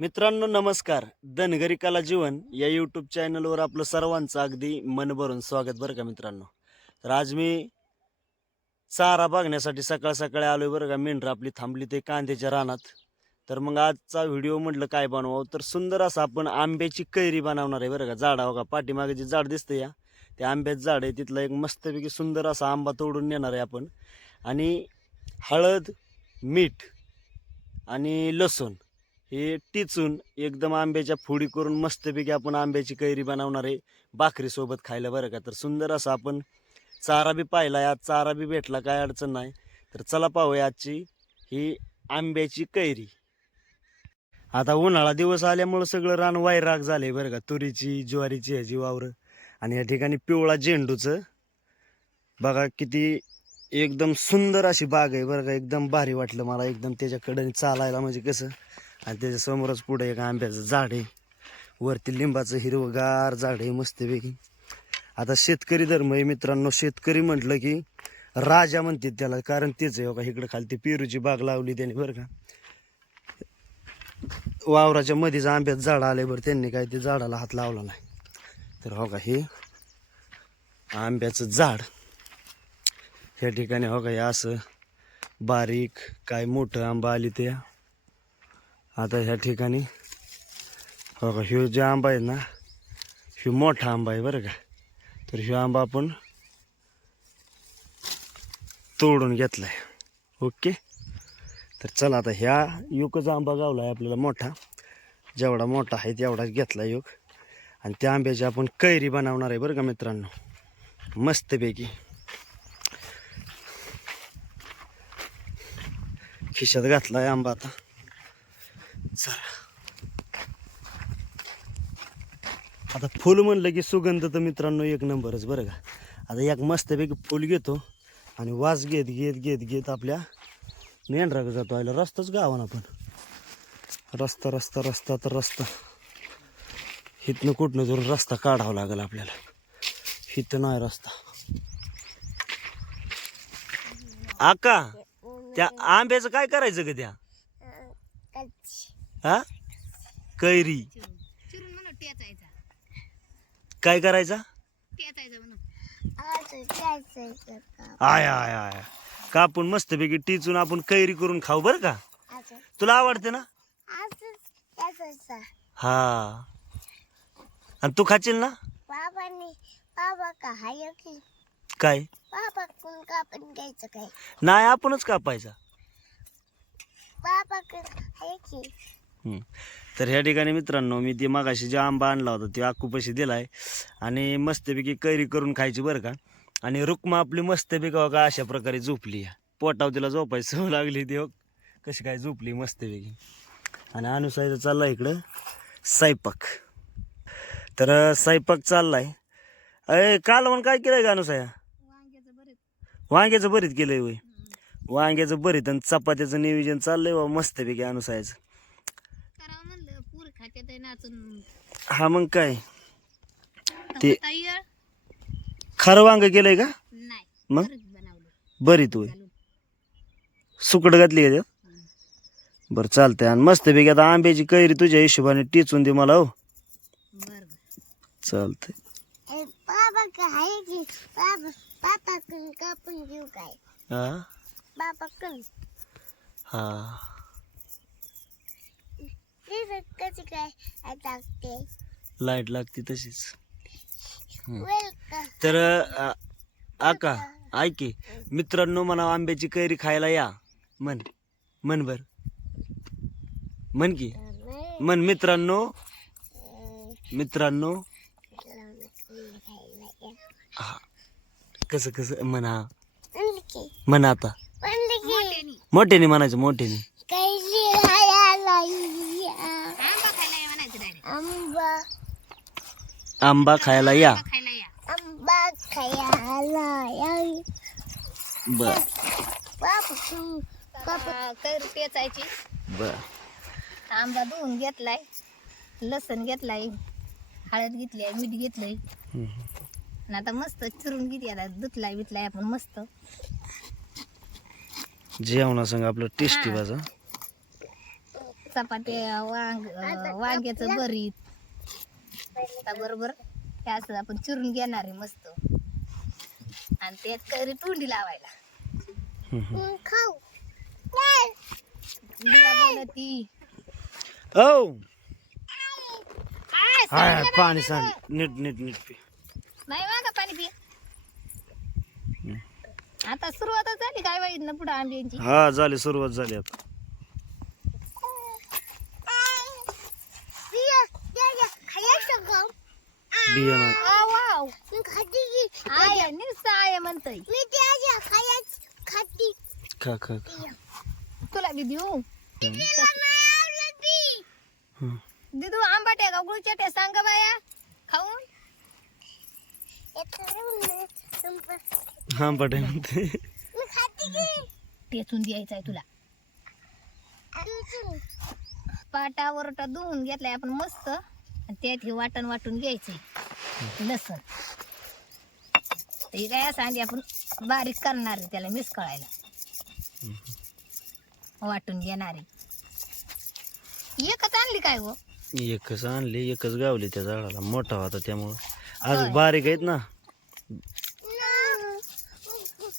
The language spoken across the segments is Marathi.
मित्रांनो नमस्कार. धनगरी कला जीवन या यूट्यूब चॅनलवर आपलं सर्वांचं अगदी मन भरून स्वागत बरं का मित्रांनो. तर आज मी चारा बघण्यासाठी सकाळ सकाळी आलोय बरं का. मेंढरं आपली थांबली ते कांद्याच्या रानात. तर मग आजचा व्हिडिओ म्हटलं काय बनवावं, तर सुंदर असं आपण आंब्याची कैरी बनवणार आहे बरं का. झाडा बघा पाठीमागे जे झाड दिसतं या ते आंब्याचं झाड आहे. तिथलं एक मस्तपैकी सुंदर असा आंबा तोडून नेणार आहे आपण. आणि हळद, मीठ आणि लसूण हे टिचून एकदम आंब्याच्या फोडी करून मस्तपैकी आपण आंब्याची कैरी बनवणार आहे भाकरीसोबत खायला बरं का. तर सुंदर असं आपण चारा बी पाहिला, आज चारा बी भेटला, काय अडचण नाही. तर चला पाहूया आजची ही आंब्याची कैरी. आता उन्हाळा दिवस आल्यामुळं सगळं रान वायराग झालंय बरं का. तुरीची, ज्वारीची ह्याची वावरं. आणि या ठिकाणी पिवळा झेंडूचं बघा किती एकदम सुंदर अशी बाग आहे बरं का. एकदम भारी वाटलं मला एकदम त्याच्याकडे चालायला, म्हणजे कसं. आणि त्याच्या समोरच पुढे एक आंब्याचं झाड आहे, वरती लिंबाचं हिरवगार झाड आहे मस्तपैकी. आता शेतकरी धर्म आहे मित्रांनो. शेतकरी म्हटलं की राजा म्हणतात त्याला, कारण तेच आहे. हो का, इकडे खाली ती पेरूची बाग लावली त्याने बरं का. वावराच्या मध्येच आंब्याचं झाड आले बरं, त्यांनी काय ते झाडाला हात लावला नाही. तर हो का, हे आंब्याचं झाड ह्या ठिकाणी हो का, हे असं बारीक काय मोठं आंबा आली ते. आता ह्या ठिकाणी हो का, ह्यो जे आंबा आहे ना, ह्यो मोठा आंबा आहे बरं का. तर ह्यो आंबा आपण तोडून घेतलाय. ओके. तर चला आता ह्या युकच आंबा गावला आहे आपल्याला मोठा. जेवढा मोठा आहे तेवढाच घेतला युक. आणि त्या आंब्याची आपण कैरी बनवणार आहे बरं का मित्रांनो, मस्तपैकी. खिशात घातलाय आंबा आता. चला आता फुल म्हणलं की सुगंध तर मित्रांनो एक नंबरच बरं का. आता एक मस्तपैकी फुल घेतो आणि वास घेत घेत घेत घेत आपल्या मेंढराकडे जातो. आयला रस्ताच गावान आपण. रस्ता रस्ता रस्ता तर रस्ता हिथनं कुठनं जरूर रस्ता काढावा लागेल आपल्याला. हिथं नाही रस्ता. आका त्या आंब्याचं काय करायचं ग त्या हा कैरी काय करायचा? आय आय आय कापून मस्तपैकी टिचून आपण कैरी करून खाऊ बरं का. तुला आवडते ना? हा. आणि तू खाशील ना? काय नाही, आपणच कापायचा. तर ह्या ठिकाणी मित्रांनो मी ती मागाशी जे आंबा आणला होता ते आकूपाशी दिलाय आणि मस्तपैकी कैरी करून खायची बरं का. आणि रुक्मा आपली मस्तपैकी बघा अशा प्रकारे झोपली. पोटाव तिला झोपायची सवय लागली ती, हो कशी काय झोपली मस्तपैकी. आणि अनुसायचं चाललाय इकडं स्वयंपाक. तर स्वयंपाक चाललाय. अय कालवण काय केलंय का अनुसाया? वांग्याचं भरीत केलंय वय. वांग्याचं भरीत आणि चपात्याचं नियोजन चाललंय बा मस्तपैकी अनुसायचं. हा मग काय ते खरं वांग केलंय का? मग भरीत होय. सुकट घातली का? बरं चालतंय. आणि मस्तपैकी आता आंब्याची कैरी तुझ्या हिशोबाने टिचून दे मला. हो चालतंय. हा लाईट लागते तशीच. तर आका ऐक की मित्रांनो, म्हणा आंब्याची कैरी खायला या. म्हण म्हण बर म्हण की म्हण मित्रांनो. मित्रांनो हा कसं कसं म्हणा म्हणा आता मोठ्याने म्हणायचं. मोठ्याने आंबा खायला या. बर कैरी पेचायची. बर आंबा धुवून घेतलाय, लसण घेतलाय, हळद घेतली, मीठ घेतलंय. आणि आता मस्त चिरून घेतली. आता धुतलाय बितलाय आपण मस्त. जेवणा संग आपलं टेस्टी भाजा. चपात्या वांग्याचं भरीत बरोबर हे असं आपण चिरून घेणार आहे मस्त आणि त्यात कैरी तोंडी लावायला खाऊ बोलती हो हाय पाणी सांग नीट नीट नीट पी नाही मागा पाणी पी आता सुरुवातच झाली काय वाईट ना पुढे आंब्यांची हा झाली सुरुवात झाली आता बिया नाही आय नुसतं आय म्हणतय खा खा तुला बी देऊ हं. दिदू आंबाट्या का गुळचट्या सांग बाया खाऊन हा पटे म्हणते टेचून द्यायचा आहे तुला पाटा वरटा धुवून घेतलाय आपण मस्त आणि त्यात हे वाटण वाटून घ्यायचंय लसण ते काय असं आधी आपण बारीक करणार आहे त्याला मिस कळायला वाटून घेणार आहे एकच आणली काय हो एकच आणली एकच गावली त्या झाडाला मोठा होता त्यामुळं आज बारीक आहेत ना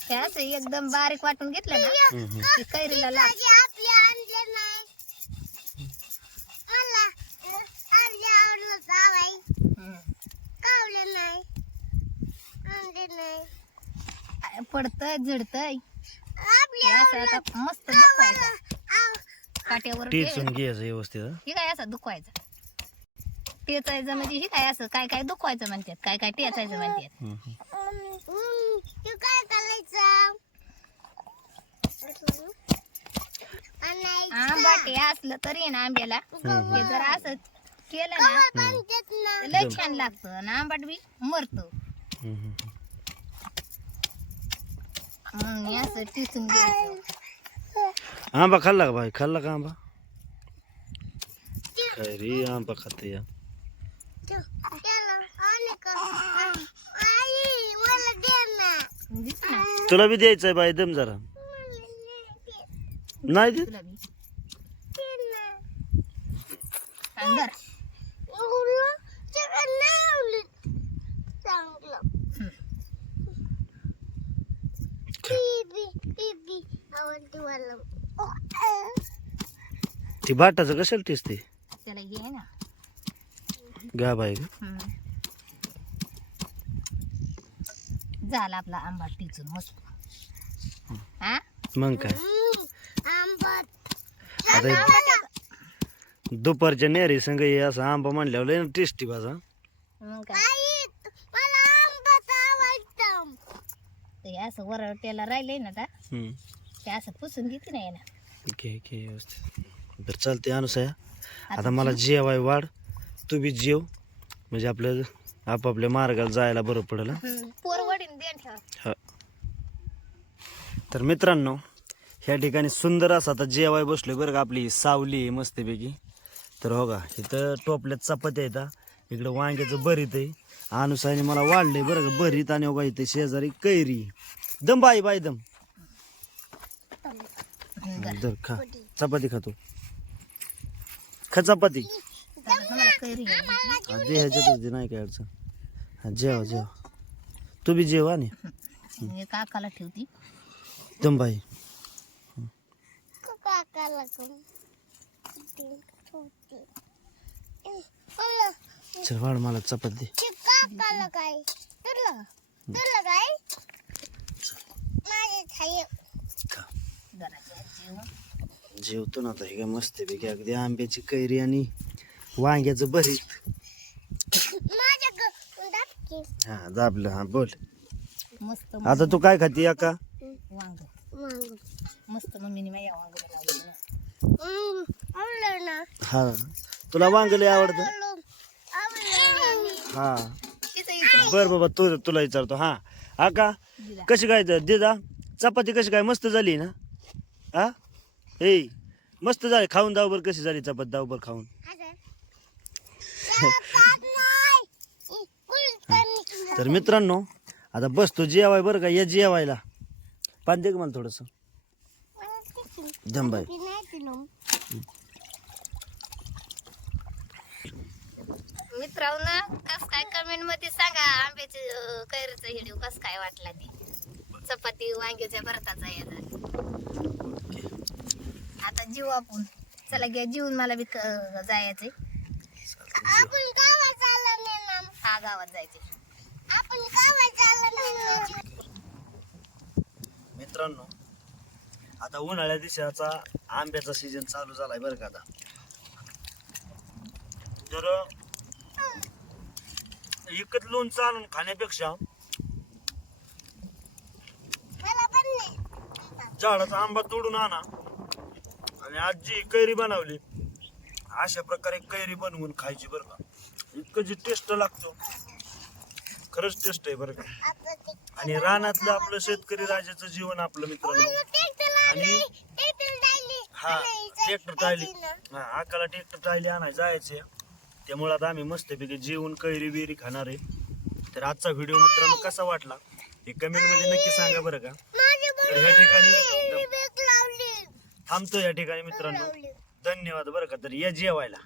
ते असं एकदम बारीक वाटून घेतलं ना की कैरीला लाग पडतय झडतय असं आता मस्त दुखवायचा काट्यावर टेचून घ्यायचं व्यवस्थित हं. हे काय असं दुखवायचं टेचायचं म्हणजे हे काय असं काय काय दुखवायचं म्हणतात काय काय टेचायचं म्हणतात हं, हं. आंबाटे असलं तरी ना आंब्याला ते जर असं केलं ना तर लय छान लागतं आणि आंबाट बी मरतो हं, हं. म्हणून हे असं टिचून घ्यायचं आंबा खाल्ला का भाई खाल्ला का आंबा काय रे आंबा खाते या दिसलं ना? तुला बी द्यायचंय बाई दम जरा नाही दे तुला बी अंदर ती बाटाचं कशाला टेचते त्याला घे ना गा बाई झाला आपला आंबा टिचून मस्त हा मग काय आता हे दुपारच्या नेरी संग हे असं आंबा म्हणल्यावर लय टेस्टी भाजा मग काय ते असं वरट्याला राहिलंय ना आता ते असं पुसून घेते नाही ना घे घे व्यवस्थित बरं चालते अनुसया आता मला जेवाय वाढ तू बी जेव म्हणजे आपल्या आपापल्या मार्गाला जायला बरं पडेल हं. पोरवडीन देण ठेवा हा. तर मित्रांनो ह्या ठिकाणी सुंदर असं आता जेवाय बसलोय बरं का आपली सावली आहे मस्तपैकी तर हो का इथं टोपल्यात चपात्या येतात इकडं वांग्याचं भरीत आहे अनुसाने मला वाढलंय बरं का भरीत आणि हो का इथे शेजारी कैरी दम बाई बाई दम दर खा चपाती खातो खा चपाती आता तुम्हाला कैरी आहे. हा, दे ह्याच्यातच दे नाही काय अडचण हा जेवा जेवा तू बी जेवा आणि हे काकाला ठेवती दम बाई चल वाढ मला चपाती दे खा जरा जेव. जेवतो ना आता हे काय मस्त पैकी अगदी आंब्याची कैरी आणि वांग्याचं भरीत हा दाबलं हा बोल मस्त आता तू काय खाती का वांग मस्त मम्मीने माझ्या वांग ना हा तुला वांग लय आवडतं हा बर बाबा तू तुला विचारतो हा हा का कशी काय दे जा चपाती कशी काय मस्त झाली ना हा ए मस्त झाली खाऊन जाऊ बरं कशी झाली चपाती जाऊ बरं खाऊन तर मित्रांनो आता बसतो जेवाय बरं का या जेवायला पाणी दे का मला थोडस दमबाई मित्रांनो कस काय कमेंट मध्ये सांगा आंब्याचे कैरीचा व्हिडिओ कस काय वाटला ते चपाती वांग्याच्या भरताचा याचा आता जीव आपण चला घ्या जीवन मला बी जायचंय आपण गावात चाललो नाही हा गावात जायचंय आपण गावात चाललो नाही मित्रांनो आता उन्हाळ्या दिवसाचा आंब्याचा सीजन चालू झालाय बरं का आता तर एकच लोणचं आणून खाण्यापेक्षा झाडाचा आंबा तोडून आणा आणि आजी कैरी बनवली अशा प्रकारे कैरी बनवून खायची बरं का इतकं जी टेस्ट लागतो खरंच टेस्ट आहे बरं का आणि रानातलं आपलं शेतकरी राजाचं जीवन आपलं मित्रांनो आणि हा ट्रॅक्टर टायली हा आकाला ट्रॅक्टर टायली आणाय जायचे त्यामुळे आता आम्ही मस्तपैकी जेवून कैरी बिरी खाणार आहे तर आजचा व्हिडिओ मित्रांनो कसा वाटला हे कमेंट मध्ये नक्की सांगा बरं का तर ह्या ठिकाणी थांबतो या ठिकाणी मित्रांनो धन्यवाद बरं का तर या जेवायला